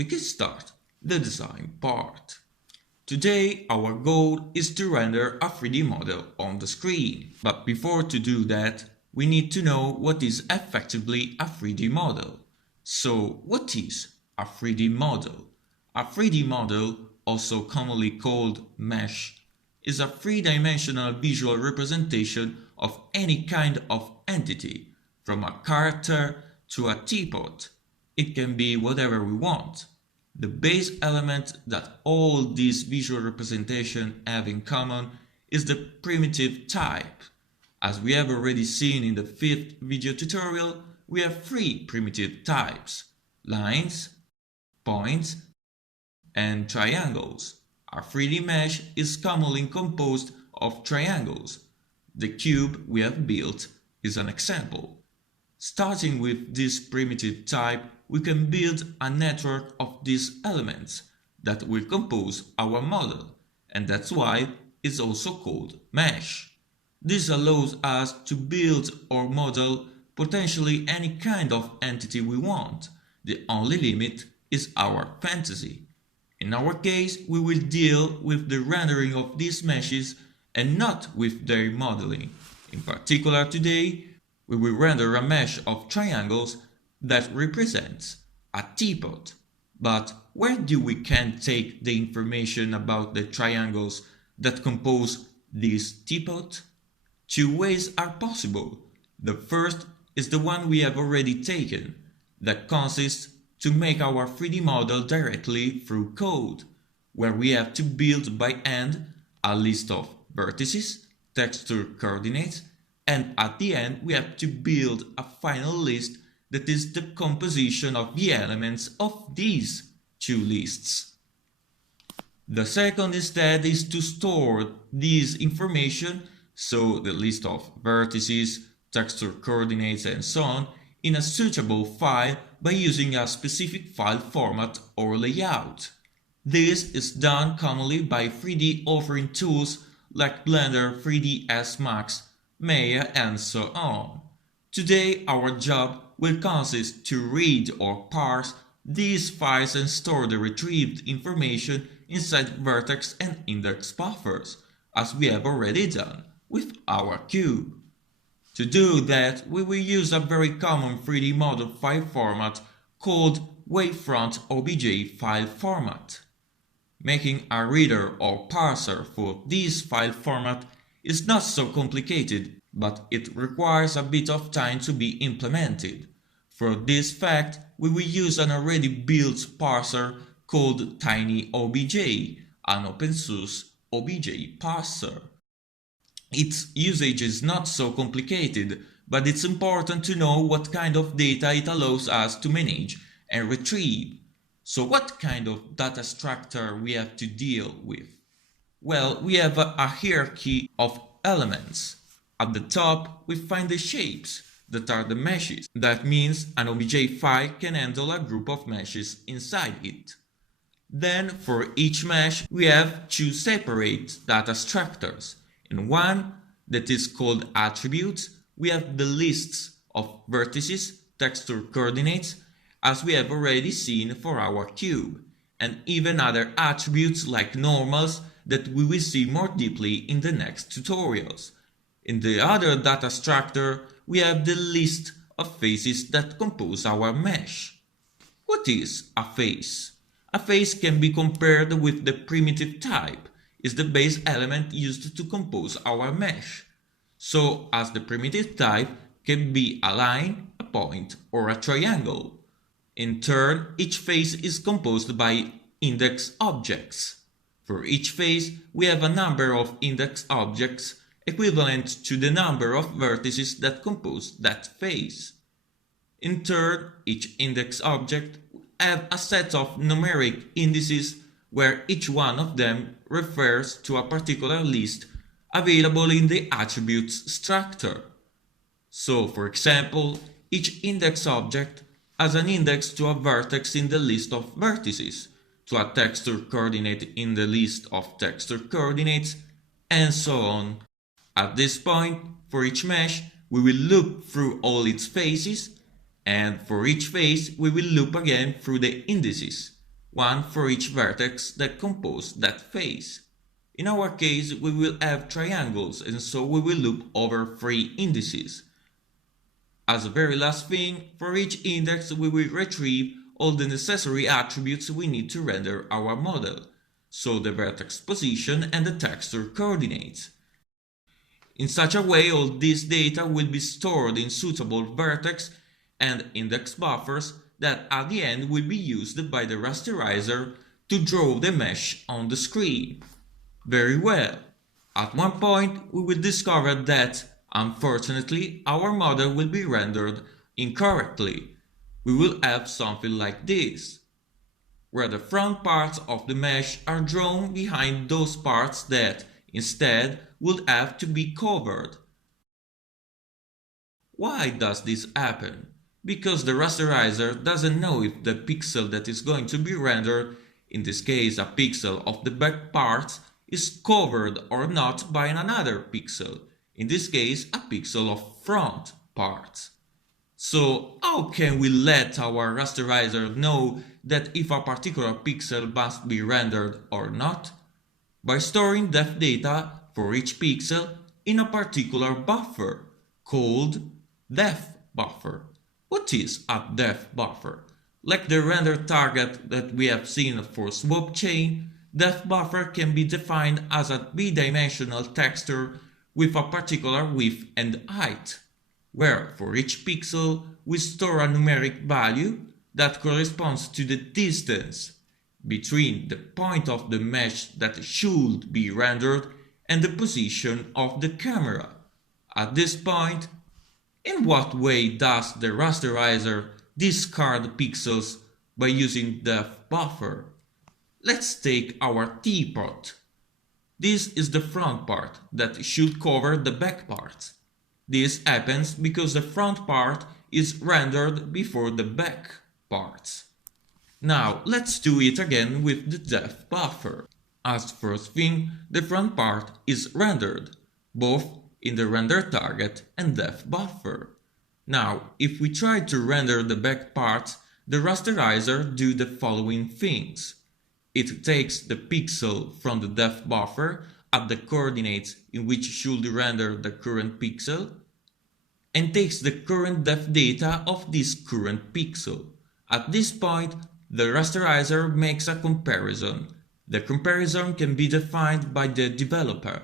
we can start the design part. Today our goal is to render a 3D model on the screen. But before to do that, we need to know what is effectively a 3D model. So what is a 3D model? A 3D model, also commonly called mesh, is a three-dimensional visual representation of any kind of entity, from a character to a teapot. It can be whatever we want. The base element that all these visual representations have in common is the primitive type. As we have already seen in the 5th video tutorial, we have 3 primitive types: lines, points, and triangles. Our 3D mesh is commonly composed of triangles. The cube we have built is an example. Starting with this primitive type, we can build a network of these elements that will compose our model, and that's why it's also called mesh. This allows us to build or model potentially any kind of entity we want. The only limit is our fantasy. In our case, we will deal with the rendering of these meshes and not with their modeling. In particular today, we will render a mesh of triangles that represents a teapot. But where do we can take the information about the triangles that compose this teapot? 2 ways are possible. The first is the one we have already taken, that consists to make our 3D model directly through code, where we have to build by hand a list of vertices, texture coordinates, and at the end we have to build a final list that is the composition of the elements of these 2 lists. The second instead is to store this information, so the list of vertices, texture coordinates and so on, in a suitable file by using a specific file format or layout. This is done commonly by 3D authoring tools like Blender, 3ds Max, Maya and so on. Today our job will consist to read or parse these files and store the retrieved information inside vertex and index buffers, as we have already done with our cube. To do that, we will use a very common 3D model file format called Wavefront OBJ File Format. Making a reader or parser for this file format is not so complicated, but it requires a bit of time to be implemented. For this fact, we will use an already built parser called TinyOBJ, an open source OBJ parser. Its usage is not so complicated, but it's important to know what kind of data it allows us to manage and retrieve. So what kind of data structure we have to deal with? Well, we have a hierarchy of elements. At the top, we find the shapes, that are the meshes. That means an OBJ file can handle a group of meshes inside it. Then, for each mesh, we have 2 separate data structures. In one, that is called attributes, we have the lists of vertices, texture coordinates, as we have already seen for our cube, and even other attributes like normals that we will see more deeply in the next tutorials. In the other data structure, we have the list of faces that compose our mesh. What is a face? A face can be compared with the primitive type, is the base element used to compose our mesh. So, as the primitive type can be a line, a point, or a triangle. In turn, each face is composed by index objects. For each face, we have a number of index objects equivalent to the number of vertices that compose that face. In turn, each index object has a set of numeric indices where each one of them refers to a particular list available in the attributes structure. So, for example, each index object has an index to a vertex in the list of vertices, to a texture coordinate in the list of texture coordinates, and so on. At this point, for each mesh, we will loop through all its faces, and for each face, we will loop again through the indices. one for each vertex that compose that face. In our case, we will have triangles, and so we will loop over 3 indices. As a very last thing, for each index we will retrieve all the necessary attributes we need to render our model, so the vertex position and the texture coordinates. In such a way, all this data will be stored in suitable vertex and index buffers that at the end will be used by the rasterizer to draw the mesh on the screen. Very well. At one point, we will discover that, unfortunately, our model will be rendered incorrectly. We will have something like this, where the front parts of the mesh are drawn behind those parts that, instead, would have to be covered. Why does this happen? Because the rasterizer doesn't know if the pixel that is going to be rendered, in this case a pixel of the back parts, is covered or not by another pixel, in this case a pixel of front parts. So how can we let our rasterizer know that if a particular pixel must be rendered or not? By storing depth data for each pixel in a particular buffer called depth buffer. What is a depth buffer? Like the render target that we have seen for swap chain, depth buffer can be defined as a b-dimensional texture with a particular width and height, where for each pixel we store a numeric value that corresponds to the distance between the point of the mesh that should be rendered and the position of the camera. At this point, in what way does the rasterizer discard pixels by using depth buffer? Let's take our teapot. This is the front part that should cover the back part. This happens because the front part is rendered before the back parts. Now let's do it again with the depth buffer. As first thing, the front part is rendered, both in the render target and depth buffer. Now, if we try to render the back parts, the rasterizer do the following things. It takes the pixel from the depth buffer at the coordinates in which should render the current pixel, and takes the current depth data of this current pixel. At this point, the rasterizer makes a comparison. The comparison can be defined by the developer.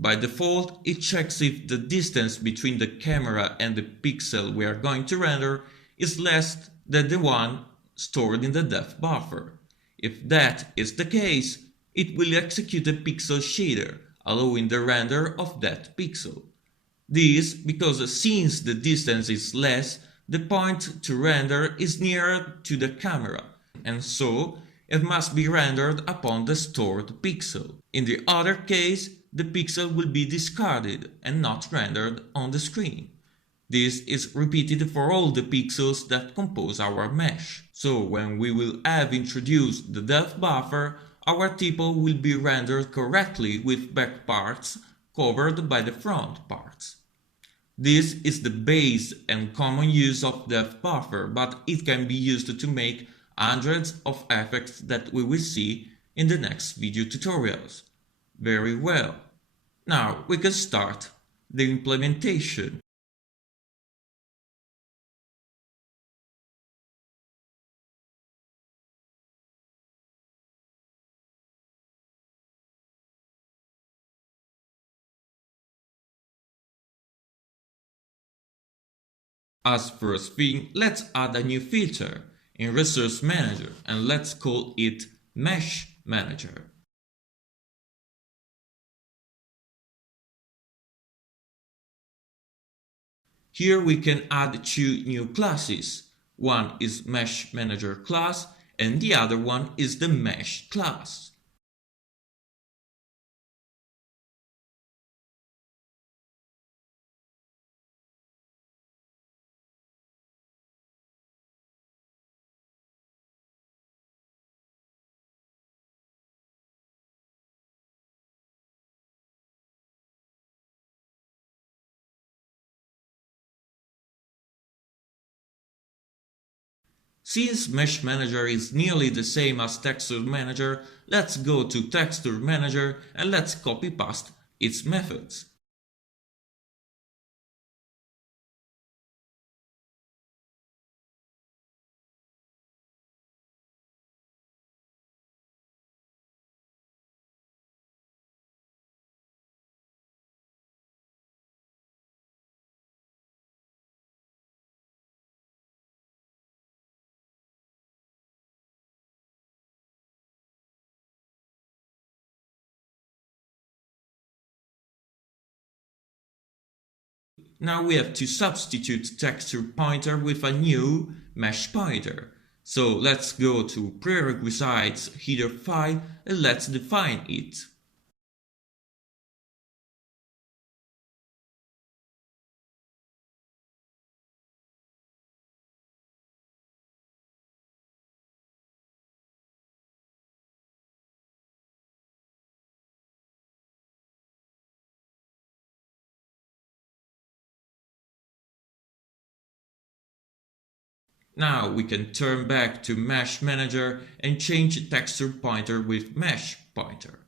By default, it checks if the distance between the camera and the pixel we are going to render is less than the one stored in the depth buffer. If that is the case, it will execute a pixel shader, allowing the render of that pixel. This because since the distance is less, the point to render is nearer to the camera, and so it must be rendered upon the stored pixel. In the other case, the pixel will be discarded and not rendered on the screen. This is repeated for all the pixels that compose our mesh. So when we will have introduced the depth buffer, our tuple will be rendered correctly with back parts covered by the front parts. This is the base and common use of depth buffer, but it can be used to make hundreds of effects that we will see in the next video tutorials. Very well. Now we can start the implementation. As first thing, let's add a new filter in Resource Manager and let's call it Mesh Manager. Here we can add two new classes. One is Mesh Manager class and the other one is the Mesh class. Since Mesh Manager is nearly the same as Texture Manager, let's go to Texture Manager and let's copy-paste its methods. Now we have to substitute texture pointer with a new mesh pointer. So let's go to prerequisites header file and let's define it. Now we can turn back to Mesh Manager and change texture pointer with mesh pointer.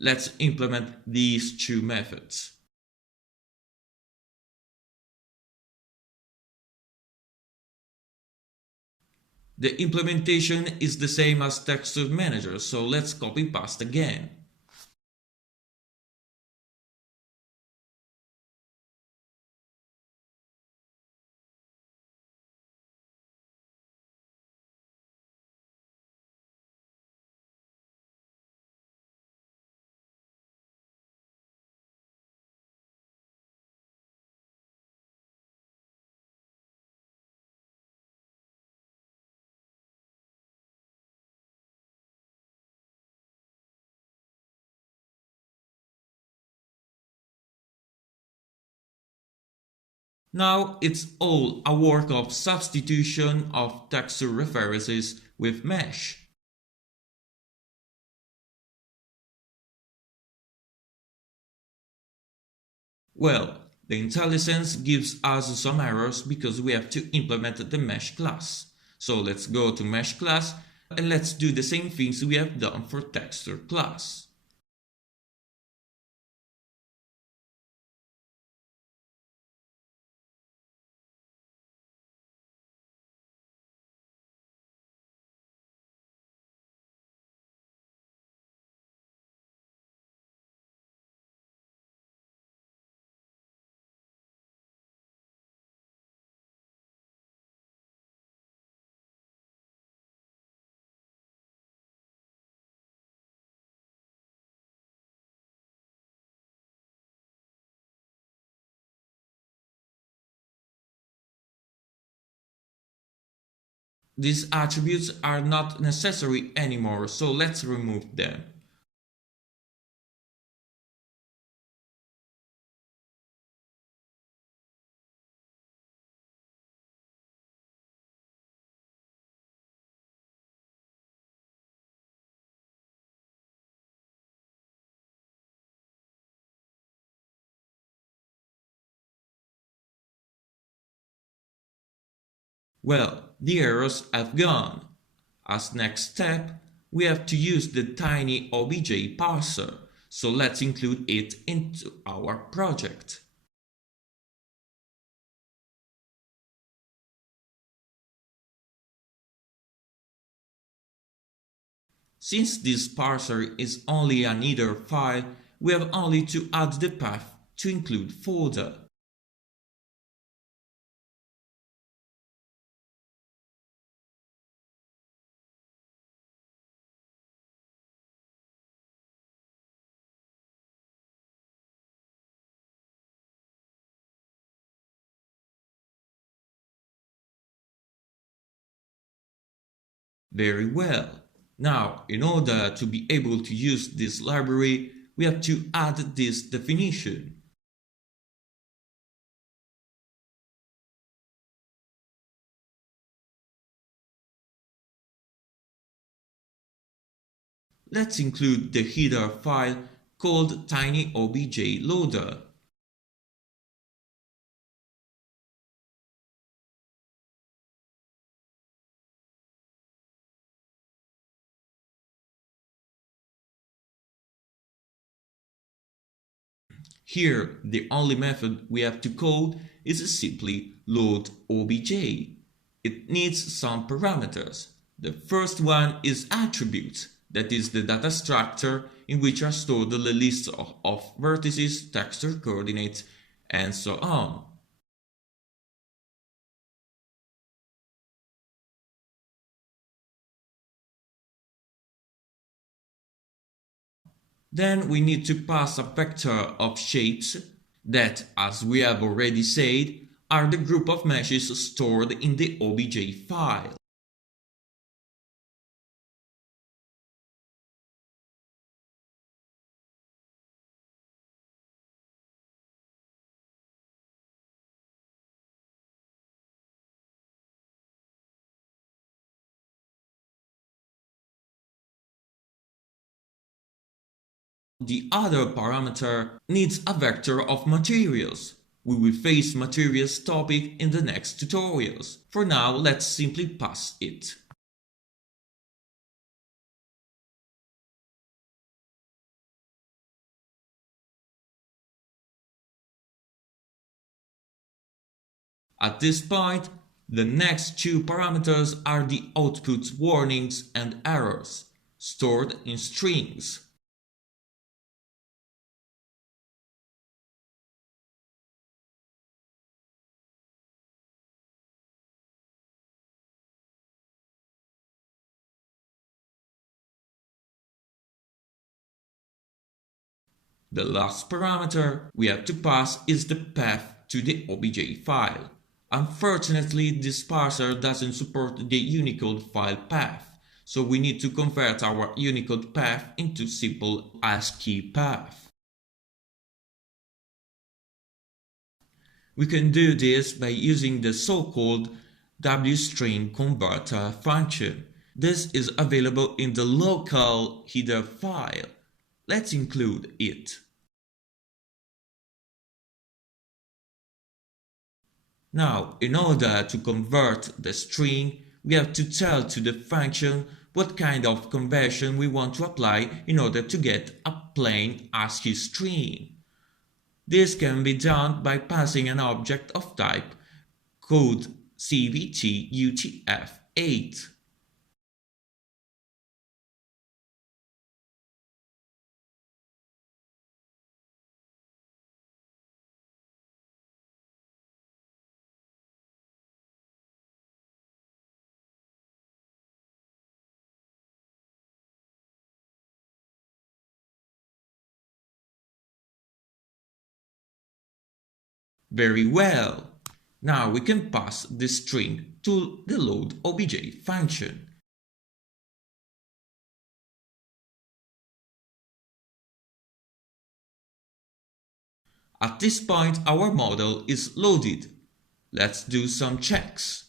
Let's implement these two methods. The implementation is the same as Texture Manager, so let's copy-paste again. Now it's all a work of substitution of texture references with mesh. Well, the IntelliSense gives us some errors because we have to implement the mesh class. So let's go to mesh class and let's do the same things we have done for texture class. These attributes are not necessary anymore, so let's remove them. Well, the errors have gone. As next step, we have to use the tiny OBJ parser, so let's include it into our project. Since this parser is only an header file, we have only to add the path to include folder. Very well. Now, in order to be able to use this library, we have to add this definition. Let's include the header file called tinyobjloader. Here, the only method we have to call is simply load obj. It needs some parameters. The first one is attributes, that is the data structure in which are stored the lists of vertices, texture coordinates, and so on. Then we need to pass a vector of shapes that, as we have already said, are the group of meshes stored in the OBJ file. The other parameter needs a vector of materials. We will face materials topic in the next tutorials. For now, let's simply pass it. At this point, the next two parameters are the output warnings and errors, stored in strings. The last parameter we have to pass is the path to the OBJ file. Unfortunately, this parser doesn't support the Unicode file path, so we need to convert our Unicode path into simple ASCII path. We can do this by using the so-called wstring converter function. This is available in the local header file. Let's include it. Now, in order to convert the string, we have to tell to the function what kind of conversion we want to apply in order to get a plain ASCII string. This can be done by passing an object of type code CVT-UTF-8. Very well. Now we can pass the string to the load obj function. At this point, our model is loaded. Let's do some checks.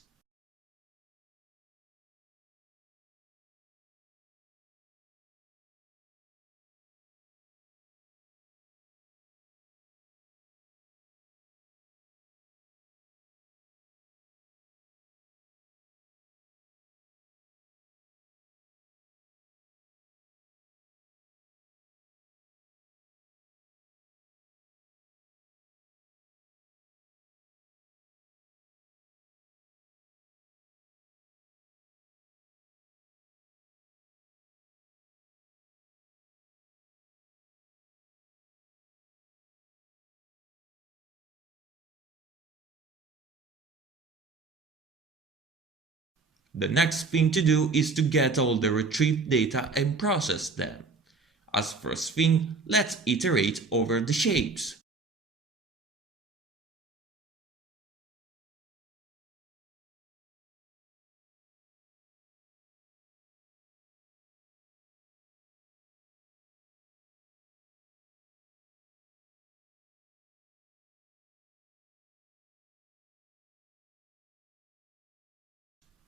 The next thing to do is to get all the retrieved data and process them. As first thing, let's iterate over the shapes.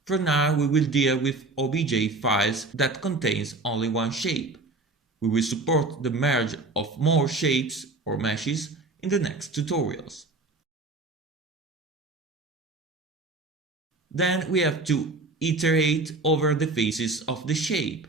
For now, we will deal with OBJ files that contains only one shape. We will support the merge of more shapes or meshes in the next tutorials. Then we have to iterate over the faces of the shape.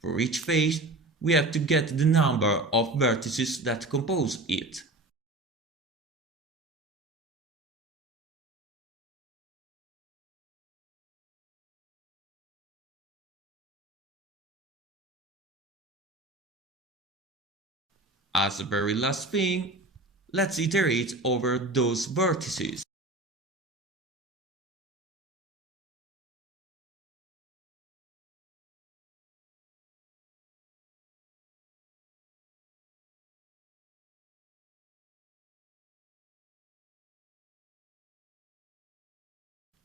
For each face, we have to get the number of vertices that compose it. As a very last thing, let's iterate over those vertices.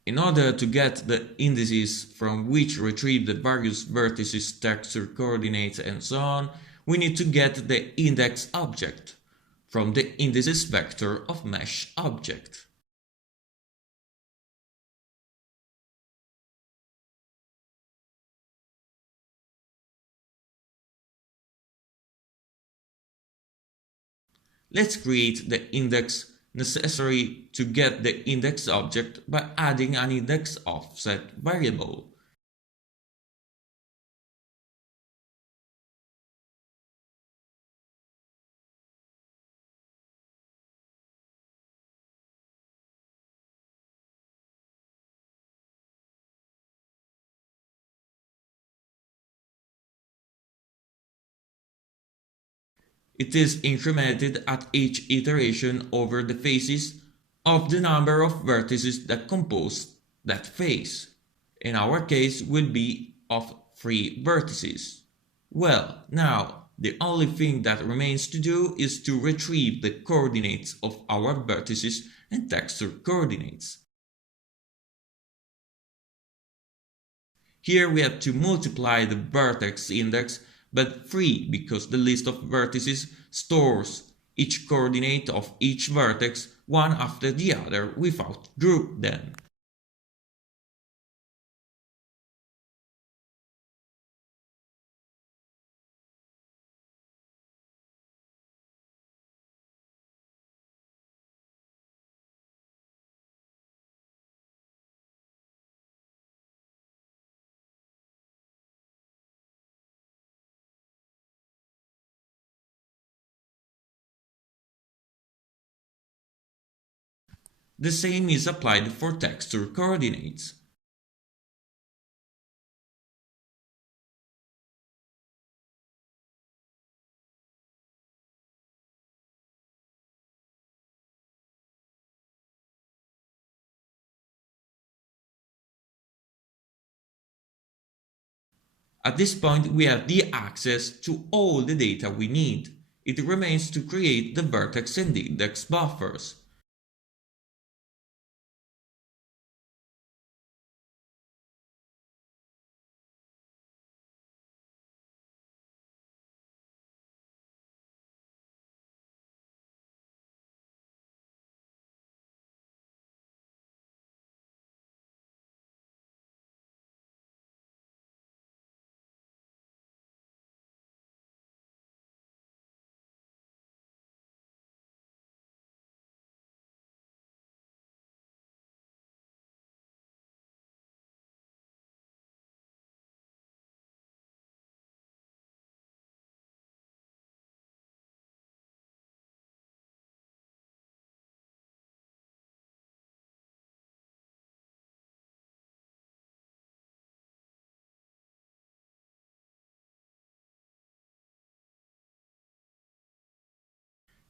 In order to get the indices from which retrieve the various vertices, texture, coordinates, and so on, we need to get the index object from the indices vector of mesh object. Let's create the index necessary to get the index object by adding an index offset variable. It is incremented at each iteration over the faces of the number of vertices that compose that face. In our case will be of 3 vertices. Well, now the only thing that remains to do is to retrieve the coordinates of our vertices and texture coordinates. Here we have to multiply the vertex index by 3 because the list of vertices stores each coordinate of each vertex one after the other without group them. The same is applied for texture coordinates. At this point we have the access to all the data we need. It remains to create the vertex and index buffers.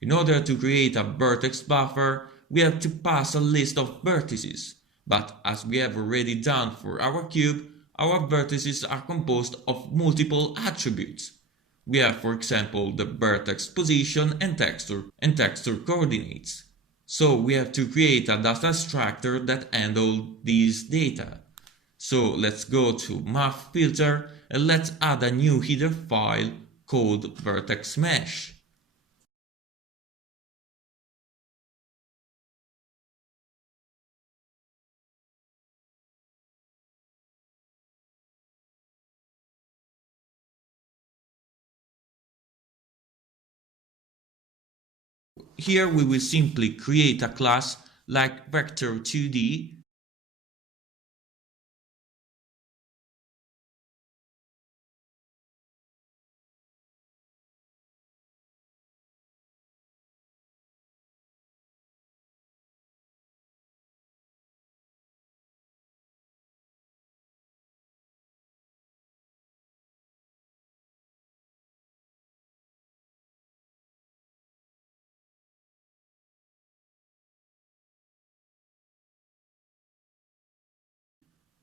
In order to create a vertex buffer, we have to pass a list of vertices, but as we have already done for our cube, our vertices are composed of multiple attributes. We have, for example, the vertex position and texture coordinates. So we have to create a data structure that handles these data. So let's go to Math Filter and let's add a new header file called vertex mesh. Here we will simply create a class like vector2d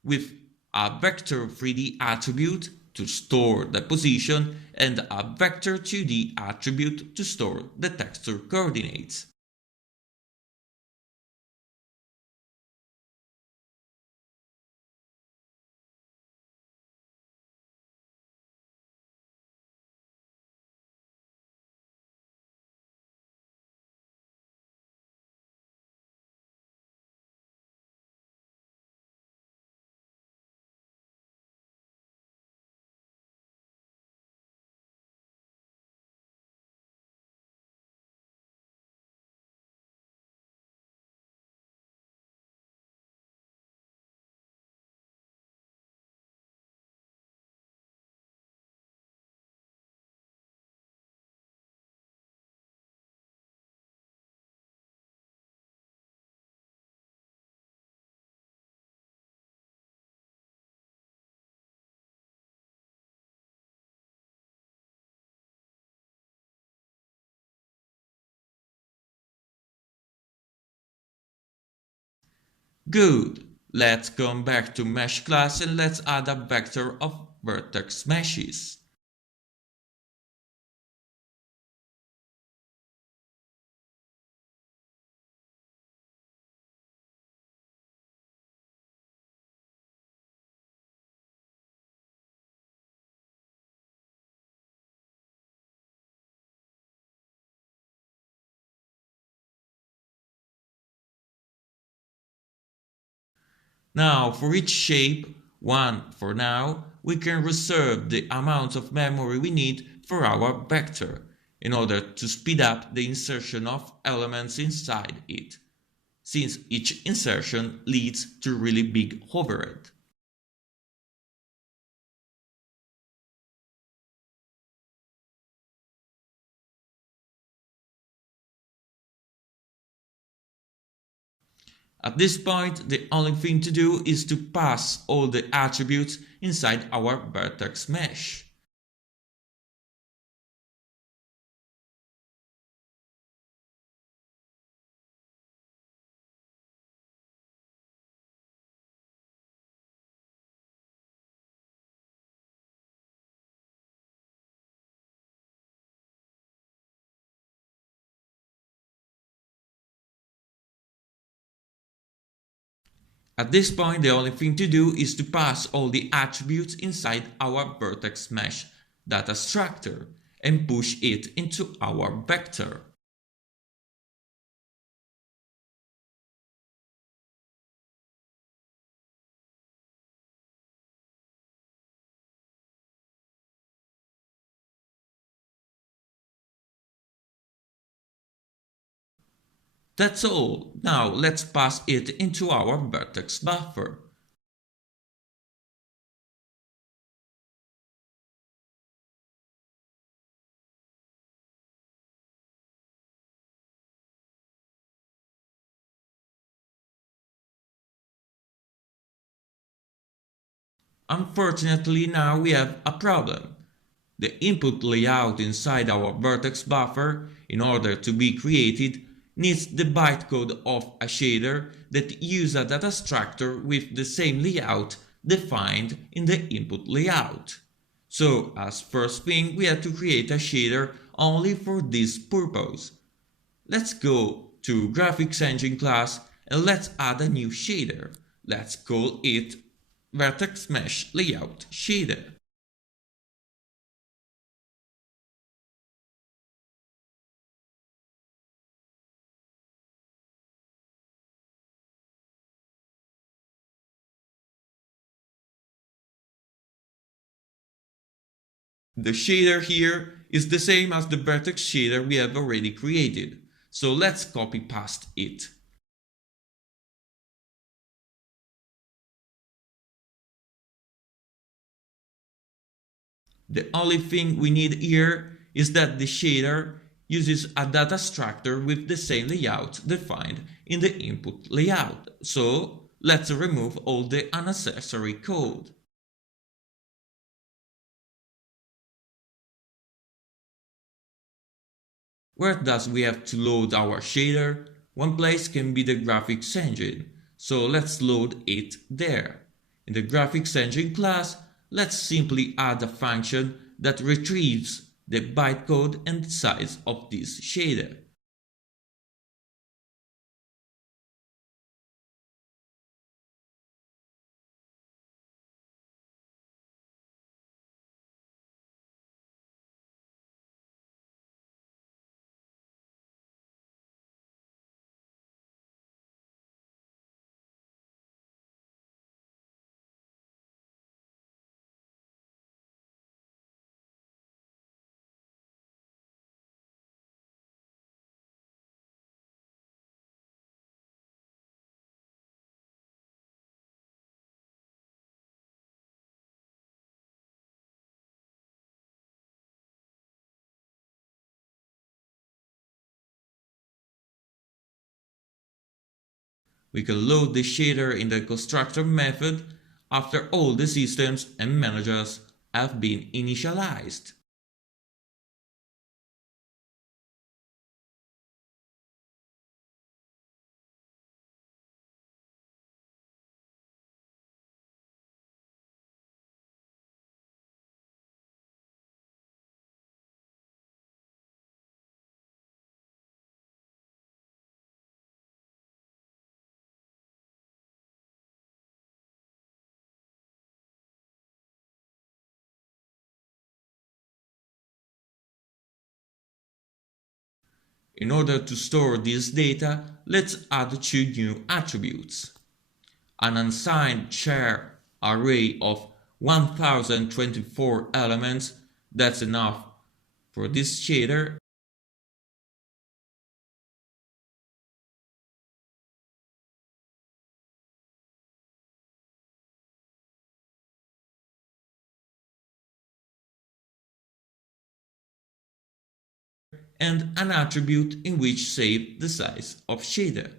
with a vector 3D attribute to store the position and a vector 2D attribute to store the texture coordinates. Good. Let's come back to Mesh class and let's add a vector of vertex meshes. Now for each shape, one for now, we can reserve the amount of memory we need for our vector in order to speed up the insertion of elements inside it, since each insertion leads to really big overhead. At this point, the only thing to do is to pass all the attributes inside our vertex mesh. At this point, the only thing to do is to pass all the attributes inside our vertex mesh data structure and push it into our vector. That's all. Now let's pass it into our vertex buffer. Unfortunately, now we have a problem. The input layout inside our vertex buffer, in order to be created, needs the bytecode of a shader that uses a data structure with the same layout defined in the input layout. So, as first thing, we have to create a shader only for this purpose. Let's go to Graphics Engine class and let's add a new shader. Let's call it Vertex Mesh Layout Shader. The shader here is the same as the vertex shader we have already created, so let's copy past it. The only thing we need here is that the shader uses a data structure with the same layout defined in the input layout, so let's remove all the unnecessary code. Where does we have to load our shader? One place can be the graphics engine, so let's load it there. In the graphics engine class, let's simply add a function that retrieves the bytecode and size of this shader. We can load the shader in the constructor method after all the systems and managers have been initialized. In order to store this data, let's add two new attributes. An unsigned char array of 1024 elements, that's enough for this shader, and an attribute in which save the size of shader.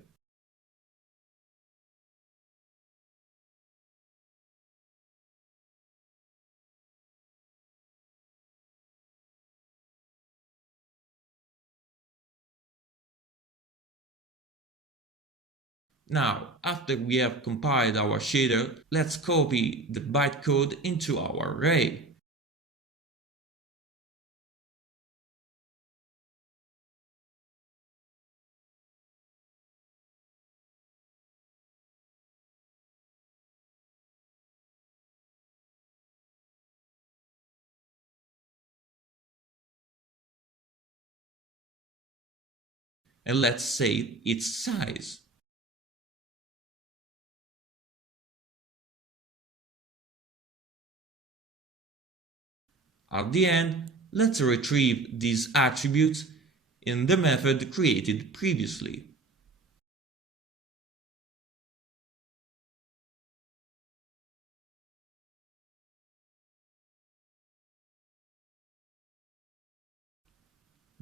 Now, after we have compiled our shader, let's copy the bytecode into our array. And let's save its size. At the end, let's retrieve these attributes in the method created previously.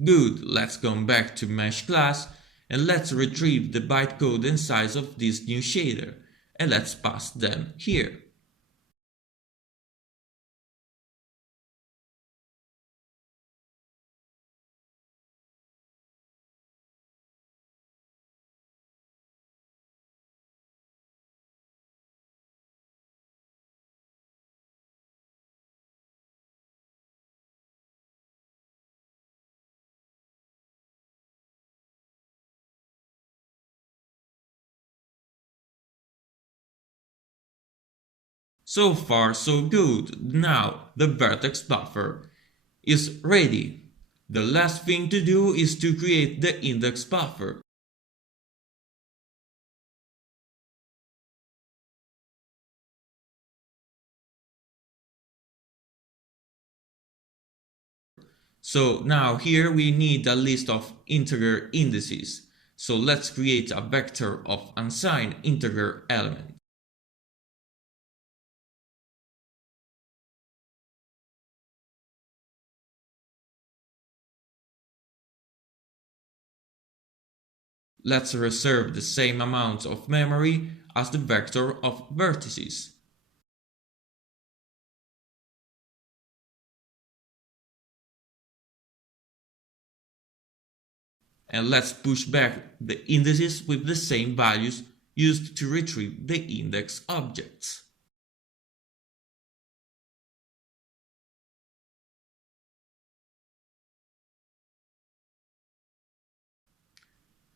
Good, let's come back to Mesh class and let's retrieve the bytecode and size of this new shader, and let's pass them here. So far so good. Now the vertex buffer is ready. The last thing to do is to create the index buffer. So now here we need a list of integer indices. So let's create a vector of unsigned integer element. Let's reserve the same amount of memory as the vector of vertices. And let's push back the indices with the same values used to retrieve the index objects.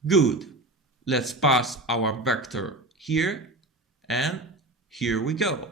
Good. Let's pass our vector here, and here we go.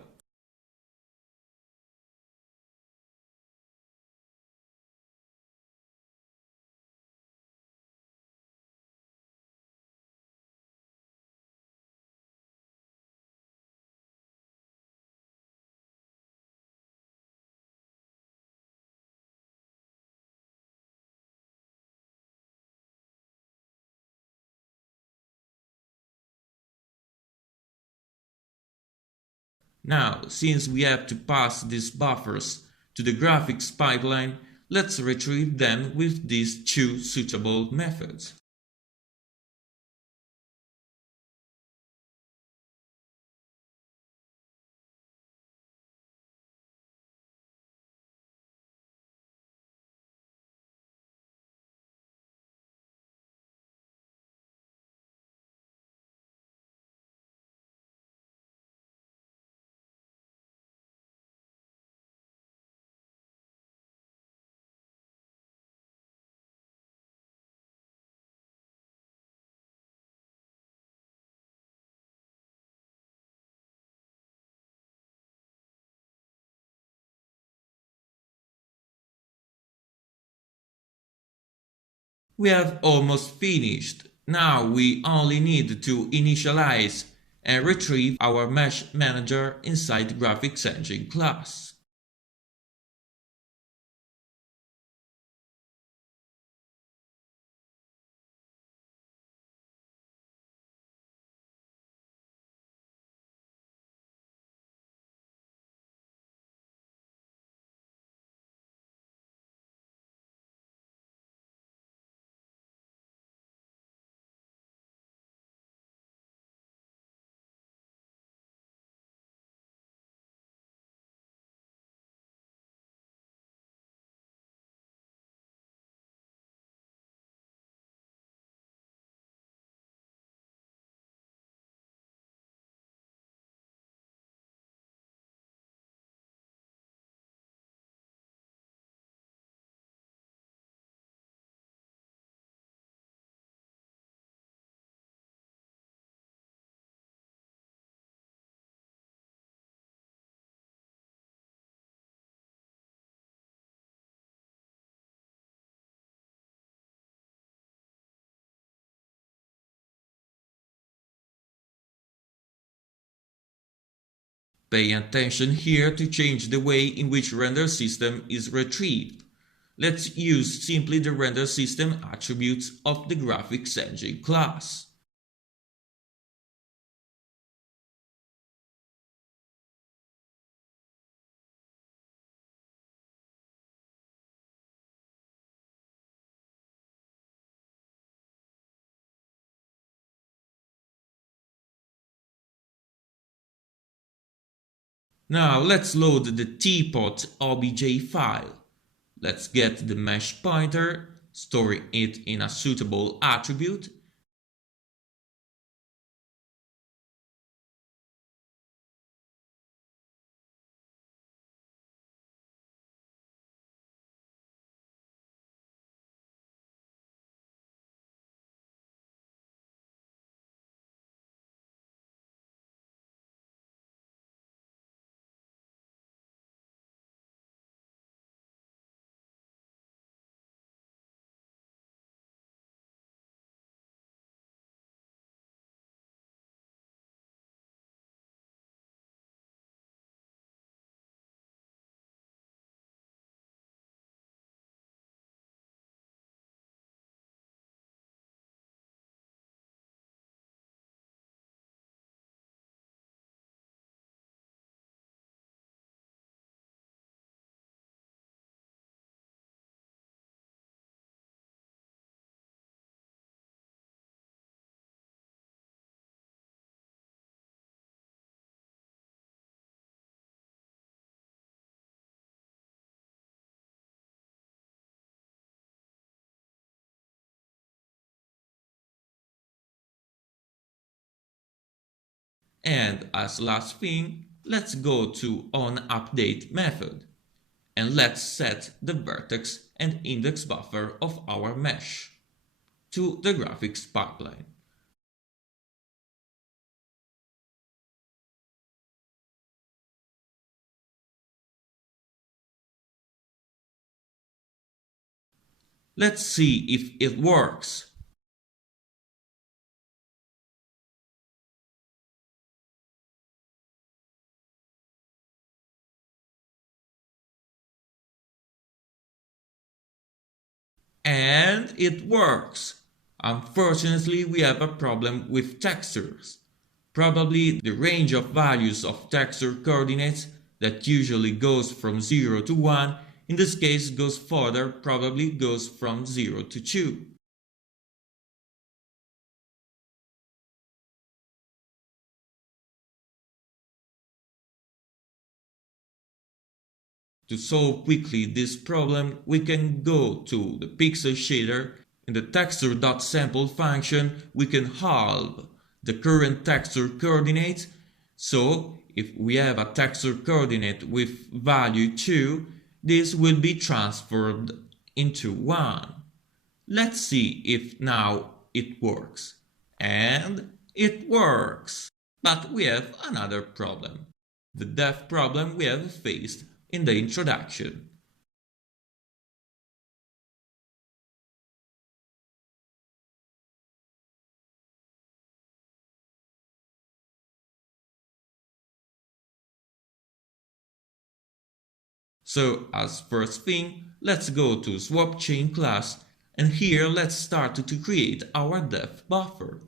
Now, since we have to pass these buffers to the graphics pipeline, let's retrieve them with these two suitable methods. We have almost finished. Now we only need to initialize and retrieve our Mesh Manager inside Graphics Engine class. Pay attention here to change the way in which render system is retrieved. Let's use simply the render system attributes of the Graphics Engine class. Now let's load the teapot OBJ file. Let's get the mesh pointer, storing it in a suitable attribute, and as last thing, let's go to onUpdate method, and let's set the vertex and index buffer of our mesh. to the graphics pipeline. Let's see if it works. And it works! Unfortunately, we have a problem with textures. Probably the range of values of texture coordinates that usually goes from 0 to 1, in this case goes further, probably goes from 0 to 2. To solve quickly this problem, we can go to the pixel shader. In the texture.sample function, we can halve the current texture coordinate. So, if we have a texture coordinate with value 2, this will be transferred into 1. Let's see if now it works. And it works! But we have another problem. The depth problem we have faced in the introduction. So as first thing, let's go to swap chain class, and here let's start to create our depth buffer.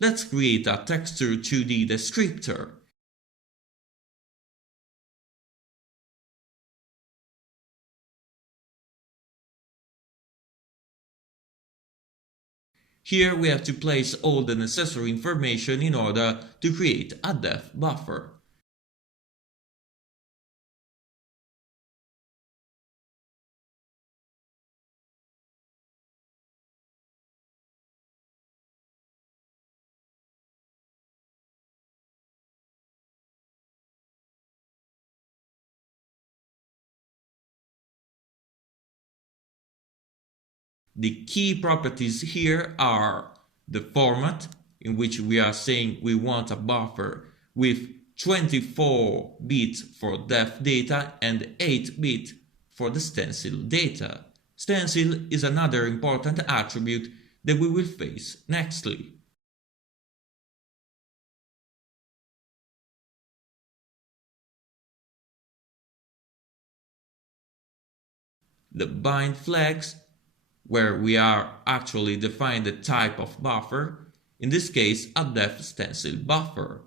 Let's create a texture 2D descriptor. Here we have to place all the necessary information in order to create a depth buffer. The key properties here are the format, in which we are saying we want a buffer with 24 bits for depth data and 8 bits for the stencil data. Stencil is another important attribute that we will face nextly. The bind flags, where we are actually define the type of buffer, in this case a depth stencil buffer.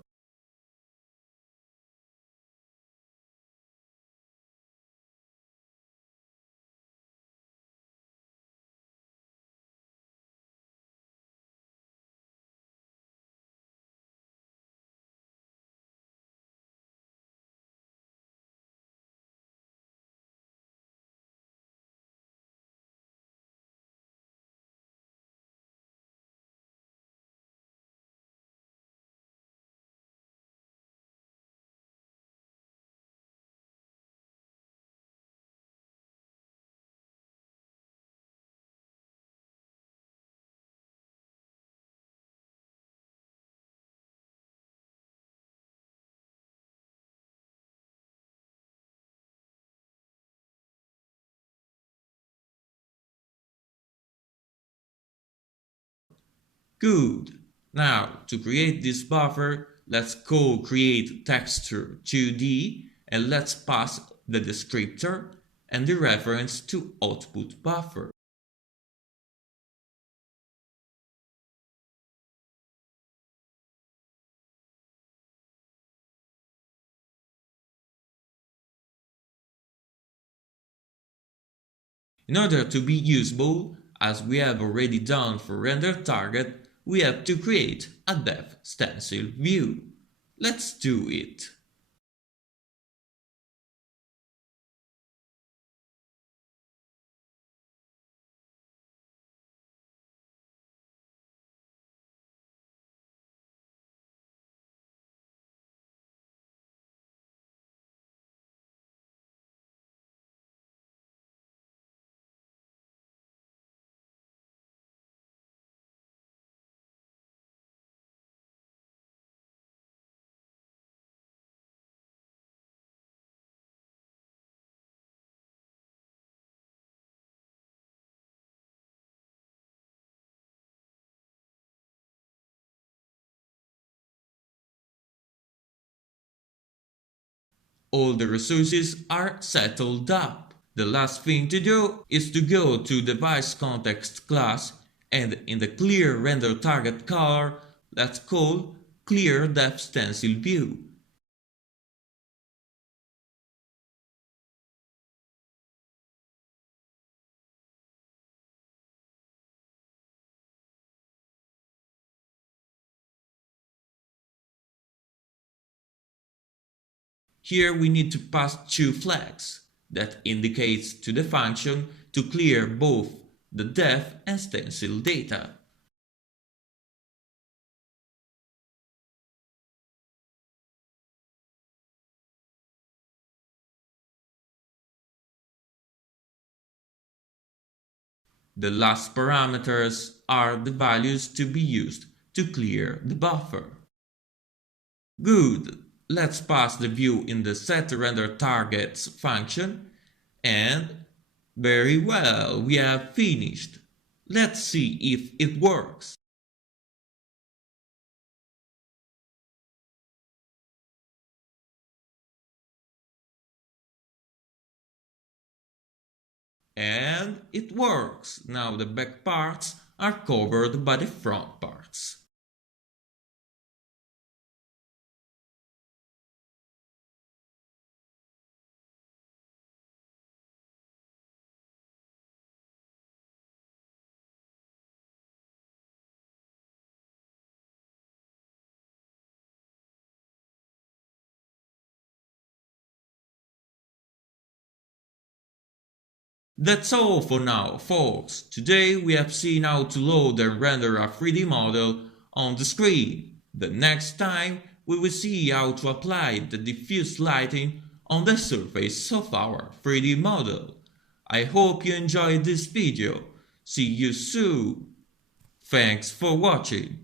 Good. Now, to create this buffer, let's call create texture 2D and let's pass the descriptor and the reference to output buffer. In order to be usable, as we have already done for render target, we have to create a depth stencil view. Let's do it. all the resources are settled up. The last thing to do is to go to device context class and in the clear render target color, let's call clear depth stencil view. Here we need to pass two flags that indicates to the function to clear both the depth and stencil data. The last parameters are the values to be used to clear the buffer. Good, let's pass the view in the setRenderTargets function and very well, we have finished. Let's see if it works. And it works. Now the back parts are covered by the front parts. That's all for now, folks. Today we have seen how to load and render a 3D model on the screen. The next time we will see how to apply the diffuse lighting on the surface of our 3D model. I hope you enjoyed this video. See you soon. Thanks for watching.